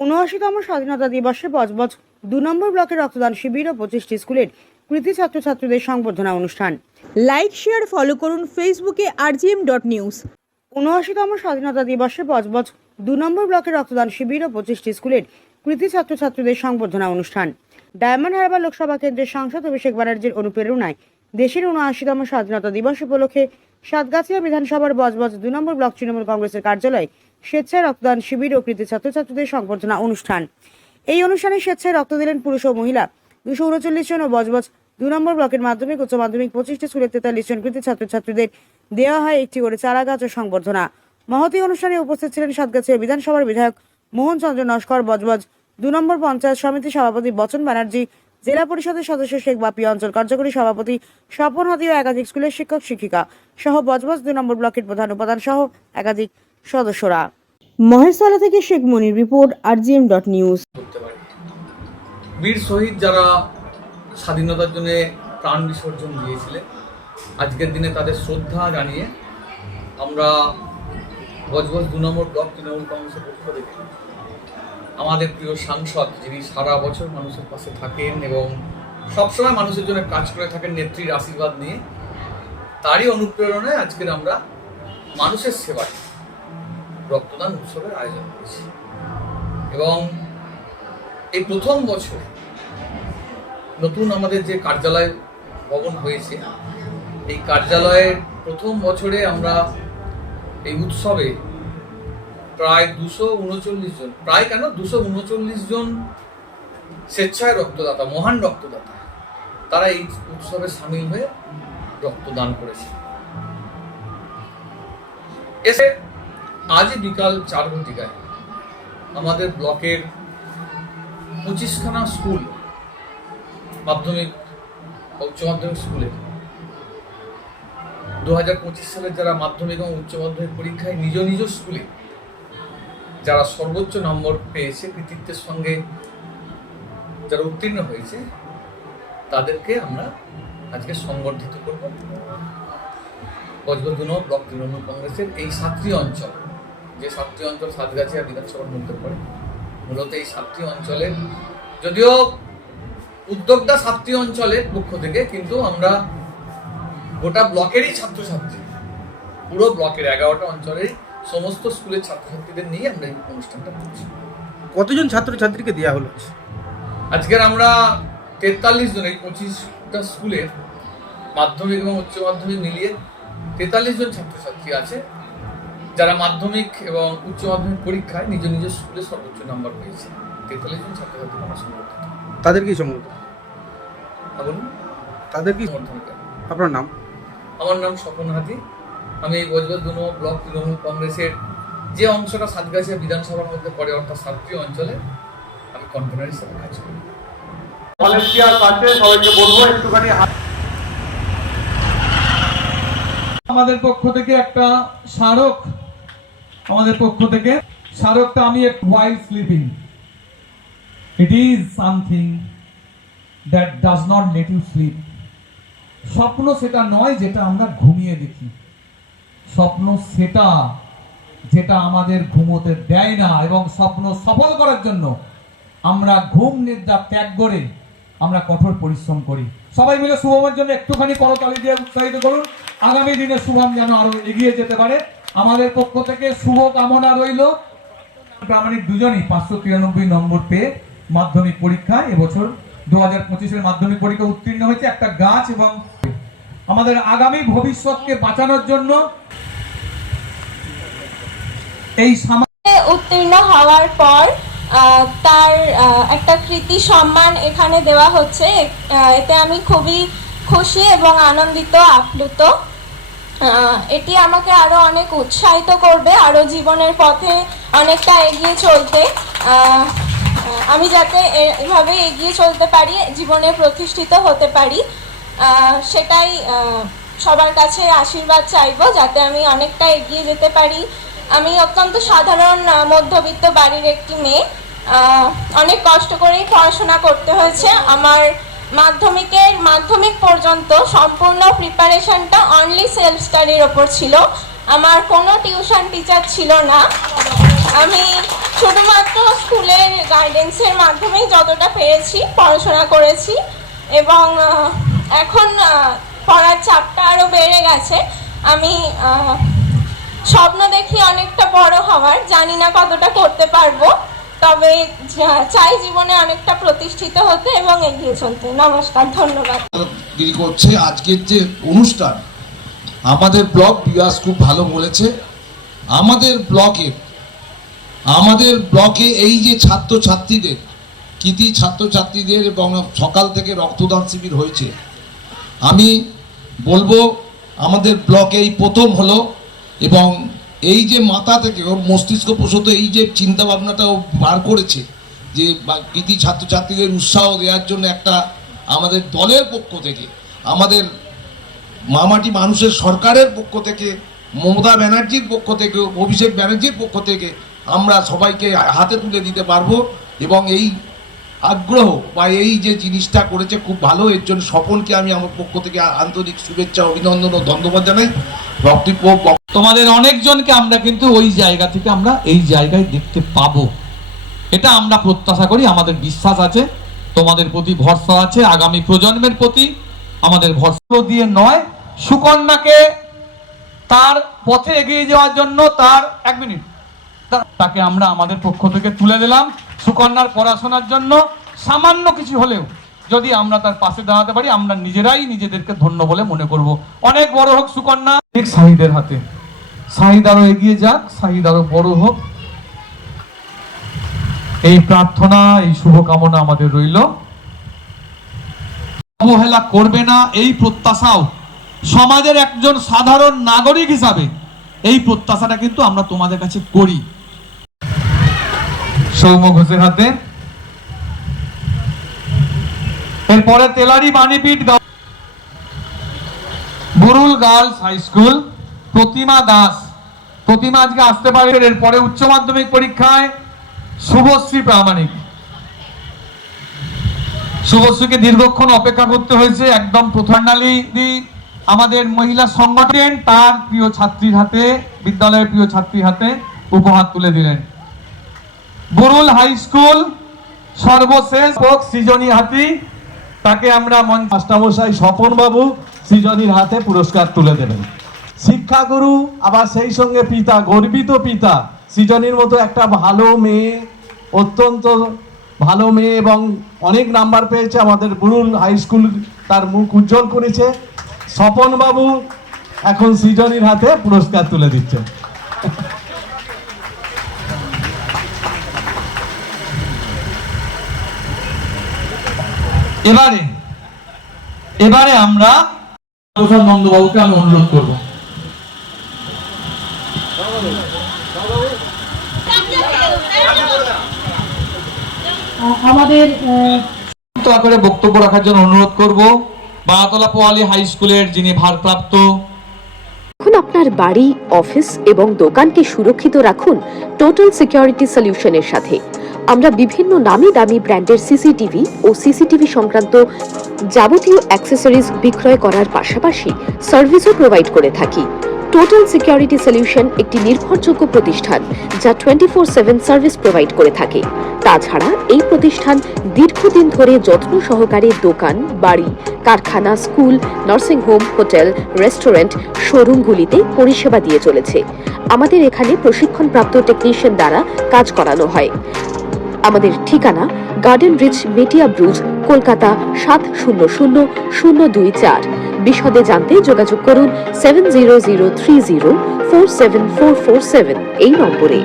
৭৯তম স্বাধীনতা দিবসে বজবজ ২ নম্বর ব্লকের রক্তদান শিবির ও ২৫টি স্কুলের কৃতি ছাত্রছাত্রীদের সংবর্ধনা অনুষ্ঠান। লাইক শেয়ার ফলো করুন ফেসবুকে rgm.news। ৭৯তম স্বাধীনতা দিবসে বজবজ ২ নম্বর ব্লকের রক্তদান শিবির ও ২৫টি স্কুলের কৃতি ছাত্রছাত্রীদের সংবর্ধনা অনুষ্ঠান। ডায়মন্ড হারবার লোকসভা কেন্দ্রের সাংসদ অভিষেক ব্যানার্জির অনুপ্রেরণায় দেশের ৭৯তম স্বাধীনতা দিবস উপলক্ষে সাতগাছিয়া বিধানসভার বজবজ ২ নম্বর ব্লক তৃণমূল কংগ্রেসের কার্যালয়ে স্বেচ্ছায় রক্তদান শিবির ও কৃতি ছাত্রছাত্রীদের সংবর্ধনা অনুষ্ঠান। এই অনুষ্ঠানে স্বেচ্ছায় রক্ত দিলেন পুরুষ ও মহিলা 239 জন ও বজবজ ২ নম্বর ব্লকের মাধ্যমিক উচ্চ মাধ্যমিক 25টি স্কুলের 43 জন কৃতি ছাত্রছাত্রীদের দেওয়া হয় একটি করে চারা গাছ ও সংবর্ধনা। মহতী অনুষ্ঠানে উপস্থিত ছিলেন সাতগাছিয়া বিধানসভার বিধায়ক মোহন চন্দ্র নস্কর, বজবজ ২ নম্বর পঞ্চায়েত সমিতি সভাপতি বচন ব্যানার্জি, জেলা পরিষদের সদস্য শেখ বাপি, অঞ্চল কার্যকরী সভাপতি স্বপন হাতি ও একাধিক স্কুলের শিক্ষক শিক্ষিকা সহ বজবজ 2 নম্বর ব্লকের প্রধান উপাদান সহ একাধিক সদস্যরা। মহেশতলা থেকে শেখ মনির রিপোর্ট, rgm.news। বীর শহীদ যারা স্বাধীনতার জন্য প্রাণ বিসর্জন দিয়েছিলেন, আজকের দিনে তাদের শ্রদ্ধা জানিয়ে আমরা বজবজ 2 নম্বর ব্লক তৃণমূল কংগ্রেসের পক্ষ থেকে আমাদের প্রিয় সাংসদ, যিনি সারা বছর মানুষের পাশে থাকেন এবং সবসময় মানুষের জন্য কাজ করে থাকেন নেত্রীর আশীর্বাদ নিয়ে, তারই অনুপ্রেরণায় আজকের আমরা মানুষের সেবায় রক্তদান উৎসবের আয়োজন করেছি। এবং এই প্রথম বছর নতুন আমাদের যে কার্যালয় ভবন হয়েছে, এই কার্যালয়ের প্রথম বছরে আমরা এই উৎসবে প্রায় 239 জন, প্রায় কেন 239 জন স্বেচ্ছায় রক্তদাতা, মহান রক্তদাতা, তারা এই উৎসবে সামিল হয়ে রক্তদান করেছে। এসে আজ বিকাল 4 ঘটিকায় আমাদের ব্লকের 25খানা স্কুল, মাধ্যমিক উচ্চ মাধ্যমিক স্কুলের 2025 সালের যারা মাধ্যমিক এবং উচ্চ মাধ্যমিক পরীক্ষায় নিজ নিজ স্কুলে যারা সর্বোচ্চ নম্বর পেয়েছে, কৃতিত্বের সঙ্গে যারা উত্তীর্ণ হয়েছে, তাদেরকে আমরা আজকে সংবর্ধিত করব। বজবজ 2 নম্বর ব্লক তৃণমূল কংগ্রেসের এই 7টি অঞ্চল, যে 7টি অঞ্চল সাতগাছিয়া বিধানসভার মধ্যে পড়ে, মূলত এই 7টি অঞ্চলের, যদিও উদ্যোক্তা 7টি অঞ্চলের পক্ষ থেকে, কিন্তু আমরা গোটা ব্লকেরই ছাত্রছাত্রী, পুরো ব্লকের 11টা অঞ্চলের সমস্ত স্কুলের ছাত্রছাত্রীদের নিয়ে আমরা এই অনুষ্ঠানটা করছি। কতজন ছাত্রছাত্রীকে দেওয়া হলো আজকের? আমরা 43 জন, এই 25টা স্কুলের মাধ্যমিক এবং উচ্চ মাধ্যমিক মিলিয়ে 43 জন ছাত্রছাত্রী আছে, যারা মাধ্যমিক এবং উচ্চ মাধ্যমিক পরীক্ষায় নিজ নিজ স্কুলে সর্বোচ্চ নাম্বার পেয়েছে। 43 জন ছাত্রছাত্রী আমরা সংবর্ধিত। তাদের কি সংবর্ধনা? বলুন, তাদের কি সংবর্ধনা? আপনার নাম? আমার নাম স্বপন হাতি। আমি এই বজবজ 2 নম্বর ব্লক তৃণমূল কংগ্রেসের যে অংশটা সাতগাছিয়া বিধানসভার মধ্যে পড়ে, অর্থাৎ 7টি অঞ্চলে, আমি কনভেনার হিসেবে কাজ করি। ভলেন্টিয়ার আছে, সবাইকে বলবো একটুখানি আমাদের পক্ষ থেকে একটা স্মারক, আমাদের পক্ষ থেকে স্মারকটা আমি while sleeping, it is something that does not let you sleep। স্বপ্ন সেটা নয় যেটা আমরা ঘুমিয়ে দেখি, স্বপ্ন সেটা যেটা আমাদের ঘুমোতে দেয় না, এবং স্বপ্ন সফল করার জন্য আমরা ঘুম নিদ্রা ত্যাগ করে আমরা কঠোর পরিশ্রম করি। সবাই মিলে শুভমের জন্য একটুখানি করতালি দিয়ে উৎসাহিত করুন। আগামী দিনে শুভম যেন আরো এগিয়ে যেতে পারে, আমাদের পক্ষ থেকে শুভ কামনা রইল। প্রামাণিক দুজনই 593 নম্বর পেয়ে মাধ্যমিক পরীক্ষায় এবছর 2025-এর মাধ্যমিক পরীক্ষা উত্তীর্ণ হয়েছে। একটা গাছ এবং আমাদের আগামী ভবিষ্যৎকে বাঁচানোর জন্য এই উত্তীর্ণ হওয়ার পর তার একটা কৃতি সম্মান এখানে দেওয়া হচ্ছে। এতে আমি খুবই খুশি এবং আনন্দিত, আপ্লুত। এটি আমাকে আরো অনেক উৎসাহিত করবে, আরো জীবনের পথে অনেকটা এগিয়ে চলতে। আমি যাতে এভাবে এগিয়ে চলতে পারি, জীবনে প্রতিষ্ঠিত হতে পারি, সেটাই সবার কাছে আশীর্বাদ চাইবো, যাতে আমি অনেকটা এগিয়ে যেতে পারি। আমি অত্যন্ত সাধারণ মধ্যবিত্ত বাড়ির একটি মেয়ে, অনেক কষ্ট করেই পড়াশোনা করতে হয়েছে। আমার মাধ্যমিক পর্যন্ত সম্পূর্ণ প্রিপারেশনটা অনলি সেলফ স্টাডির ওপর ছিল, আমার কোনো টিউশন টিচার ছিল না। আমি শুধুমাত্র স্কুলের গাইডেন্সের মাধ্যমেই যতটা পেরেছি পড়াশোনা করেছি, এবং এখন পড়ার চাপটা আরও বেড়ে গেছে। আমি স্বপ্ন দেখি অনেকটা বড় হওয়ার, জানি না কতটা করতে পারবো, তবে চাই জীবনে অনেকটা প্রতিষ্ঠিত হতে এবং এগিয়ে চলতে। নমস্কার, ধন্যবাদ। দেরি করছে আজকের যে অনুষ্ঠান, আমাদের ব্লক বিকাশ খুব ভালো বলেছে। আমাদের ব্লকে এই যে ছাত্রছাত্রীদের কৃতি ছাত্রছাত্রীদের এবং সকাল থেকে রক্তদান শিবির হয়েছে, আমি বলবো আমাদের ব্লকে এই প্রথম হলো, এবং এই যে মাথা থেকে ওর মস্তিষ্ক প্রসূত এই যে চিন্তা ভাবনাটা ও বার করেছে যে কৃতি ছাত্রছাত্রীদের উৎসাহ দেওয়ার জন্য একটা আমাদের দলের পক্ষ থেকে, আমাদের মামাটি মানুষের সরকারের পক্ষ থেকে, মমতা ব্যানার্জির পক্ষ থেকে, অভিষেক ব্যানার্জির পক্ষ থেকে আমরা সবাইকে হাতে তুলে দিতে পারবো। এবং এই আগ্রহ বা এই যে জিনিসটা করেছে খুব ভালো, এর জন্য স্বপনকে আমি আমার পক্ষ থেকে আন্তরিক শুভেচ্ছা, অভিনন্দন ও ধন্যবাদ জানাই। তোমাদের অনেকজনকে আমরা কিন্তু ওই জায়গা থেকে আমরা এই জায়গায় দেখতে পাবো, এটা আমরা প্রত্যাশা করি। আমাদের বিশ্বাস আছে, তোমাদের প্রতি ভরসা আছে, আগামী প্রজন্মের প্রতি আমাদের ভরসা দিয়ে নয়, সুকন্যাকে তার পথে এগিয়ে যাওয়ার জন্য তাকে আমরা আমাদের পক্ষ থেকে তুলে দিলাম। সুকন্যার পড়াশোনার জন্য সামান্য কিছু হলেও যদি আমরা তার পাশে দাঁড়াতে পারি, আমরা নিজেরাই নিজেদেরকে ধন্য বলে মনে করব। অনেক বড় হোক সুকন্যা, শাহিদের হাতে, শাহিদ আরো এগিয়ে যাক, শাহিদ আরো বড় হোক, এই প্রার্থনা, এই শুভকামনা আমাদের রইল। অবহেলা করবে না, এই প্রত্যাশাও সমাজের একজন সাধারণ নাগরিক হিসাবে এই প্রত্যাশাটা কিন্তু আমরা তোমাদের কাছে করি। সৌম্য ঘোষের হাতে, এরপরে Telari Banipith Burul girls high school, Pratima Das. Pratima আজকে আসতে পারে। এরপরে উচ্চ মাধ্যমিক পরীক্ষায় শুভশ্রী প্রামাণিক। শুভশ্রীকে দীর্ঘক্ষণ অপেক্ষা করতে হয়েছে। একদম প্রধানালী আমাদের মহিলা সংগঠন তার প্রিয় ছাত্রীর হাতে, বিদ্যালয়ের প্রিয় ছাত্রীর হাতে উপহার তুলে দিলেন। বুরুল হাই স্কুল সর্বশেষ সৃজনী হাতি, তাকে আমরা মাস্টারমশাই স্বপন বাবু সৃজনীর হাতে পুরস্কার তুলে দেবেন। শিক্ষাগুরু, আবার সেই সঙ্গে পিতা, গর্বিত পিতা, সৃজনীর মতো একটা ভালো মেয়ে, অত্যন্ত ভালো মেয়ে এবং অনেক নাম্বার পেয়েছে, আমাদের বুরুল হাই স্কুল তার মুখ উজ্জ্বল করেছে। স্বপন বাবু এখন সৃজনীর হাতে পুরস্কার তুলে দিচ্ছেন। এবারে আমরা নন্দবাবুকে আমি অনুরোধ করব। আমাদের করে বক্তব্য রাখার জন্য অনুরোধ করব বাগাতলা পোয়ালি হাই স্কুলের যিনি ভারপ্রাপ্ত। এখন আপনার বাড়ি, অফিস এবং দোকানকে সুরক্ষিত রাখুন টোটাল সিকিউরিটি সলিউশনের সাথে। আমরা বিভিন্ন নামি দামি ব্র্যান্ডের সিসিটিভি ও সিসিটিভি সংক্রান্ত যাবতীয় অ্যাক্সেসরিজ বিক্রয় করার পাশাপাশি সার্ভিসও প্রোভাইড করে থাকি। টোটাল সিকিউরিটি সলিউশন একটি নির্ভরযোগ্য প্রতিষ্ঠান যা 24/7 সার্ভিস প্রোভাইড করে থাকে। তাছাড়া এই প্রতিষ্ঠান দীর্ঘদিন ধরে যত্ন সহকারে দোকান, বাড়ি, কারখানা, স্কুল, নার্সিংহোম, হোটেল, রেস্টুরেন্ট, শোরুমগুলিতে পরিষেবা দিয়ে চলেছে। আমাদের এখানে প্রশিক্ষণপ্রাপ্ত টেকনিশিয়ান দ্বারা কাজ করানো হয়। আমাদের ঠিকানা গার্ডেন রিচ, মেটিয়া ব্রুজ, কলকাতা 700024। বিশদে জানতে যোগাযোগ করুন 7003047447 এই নম্বরে।